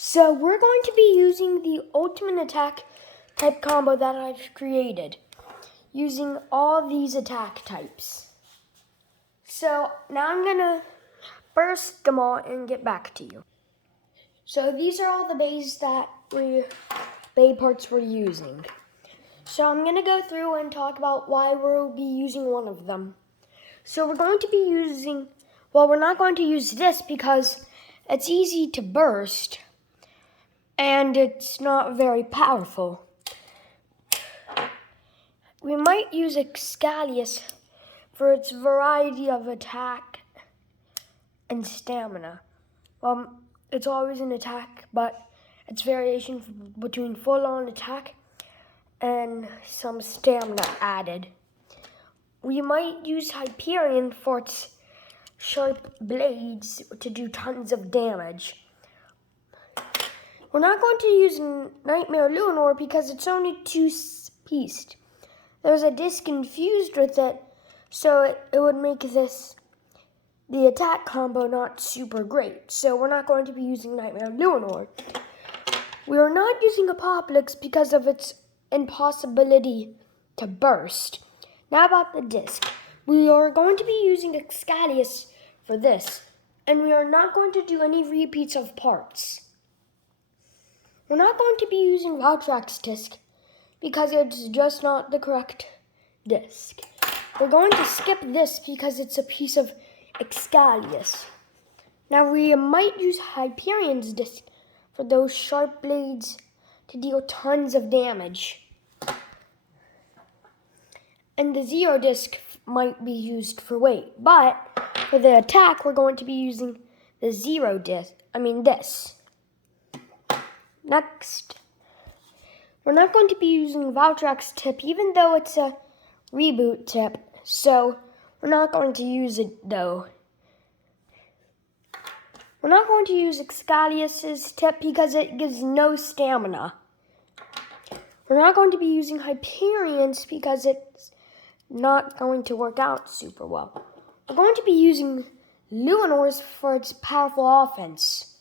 So we're going to be using the ultimate attack type combo that I've created, using all these attack types. So now I'm gonna burst them all and get back to you. So these are all the bays parts we're using. So I'm gonna go through and talk about why we'll be using one of them. So we're going to be using, we're not going to use this because it's easy to burst and it's not very powerful. We might use Excalius for its variety of attack and stamina. It's always an attack, but it's variation between full-on attack and some stamina added. We might use Hyperion for its sharp blades to do tons of damage. We're not going to use Nightmare Luinor because it's only two-pieced. There's a disc infused with it, so it would make the attack combo not super great. So we're not going to be using Nightmare Luinor. We are not using Apoplix because of its impossibility to burst. Now about the disc. We are going to be using Excalius for this, and we are not going to do any repeats of parts. We're not going to be using Valtryek's disc because it's just not the correct disc. We're going to skip this because it's a piece of Excalius. Now we might use Hyperion's disc for those sharp blades to deal tons of damage. And the Zero disc might be used for weight, but for the attack we're going to be using the Zero disc, this. Next, we're not going to be using Valtryek's tip, even though it's a reboot tip, so we're not going to use it though. We're not going to use Excalius's tip because it gives no stamina. We're not going to be using Hyperion's because it's not going to work out super well. We're going to be using Luinor's for its powerful offense.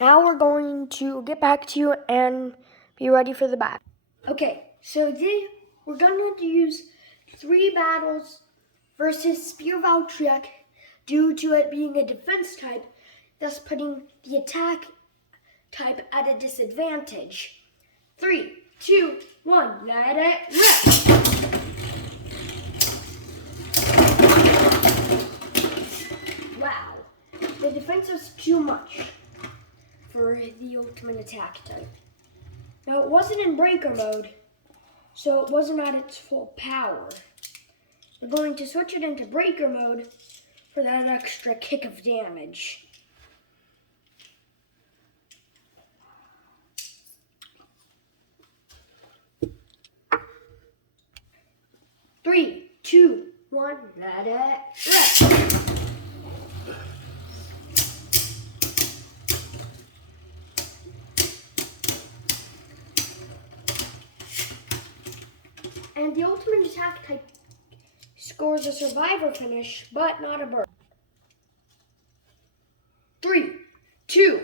Now we're going to get back to you and be ready for the battle. Okay, so we're going to use 3 battles versus Spear Valtryek due to it being a defense type, thus putting the attack type at a disadvantage. 3, 2, 1, let it rip! Wow, the defense was too much for the ultimate attack type. Now it wasn't in breaker mode, so it wasn't at its full power. We're going to switch it into breaker mode for that extra kick of damage. Three, 2, 1, let it rip! And the ultimate attack type scores a survivor finish, but not a burst. 3, 2,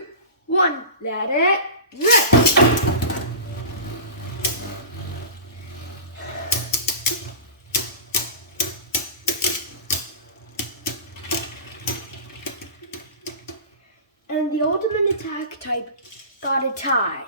1, let it rip! And the ultimate attack type got a tie.